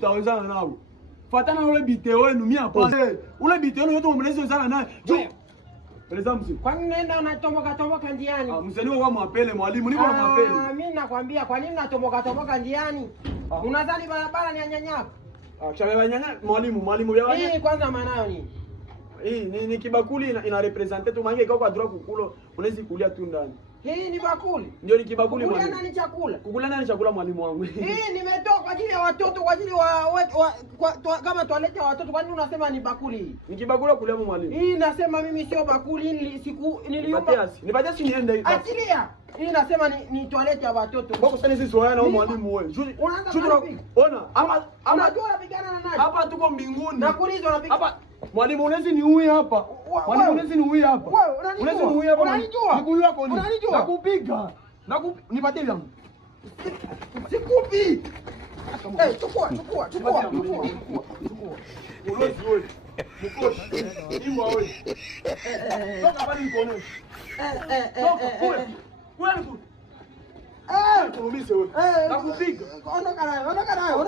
utawezana nao. Fatana ule bite wenu mimi hapa. Ule bite wenu yote mnaweza wezana naye. Eleza mzee. Kwa nini unaenda unatomoka njiani? Mzee wako mwapele mwalimu, niko na mwapele. Mimi nakwambia kwa nini unatomoka njiani? Unadhani barabara ni nyanyapa? Kisha nyanya mwalimu ya hii kwanza maana nini? Hii ni kibakuli ina represent tu mange kwa droit kukulo, unaweza kulia tu ndani. Hii ni bakuli. Ndio ni kibakuli mwalimu. Kukula nani chakula? Kukula nani chakula mwalimu wangu? Hii nimetoa kwa ajili ya watoto, kwa ajili kama toileti ya watoto. Kwa nini unasema ni bakuli hii? Ni kibakuli kulia mwalimu. Hii nasema mimi sio bakuli, niliomba. Nipatie si niende hivi. Achilia. Hii nasema ni toileti ya watoto. Mbona sasa sisi soana na mwalimu wewe? Ona, ama unajua unapigana na nani? Hapa tuko mbinguni. Nakuuliza unapiga. Hapa mwalimu unaweza ni huyu hapa. Mwalimu unaweza ni huyu hapa. Unaweza ni huyu hapa. Unanijua? Nikuyu yako ni. Unanijua? Nakupiga. Nipatie yangu. Sikupi. Chukua. Ulozi wewe. Mkoshi. Imwa wewe. Toka bali nikuoneshe. Toka kule. Kule ni kule. Kurumise wewe. Nakupiga. Ondoka nayo.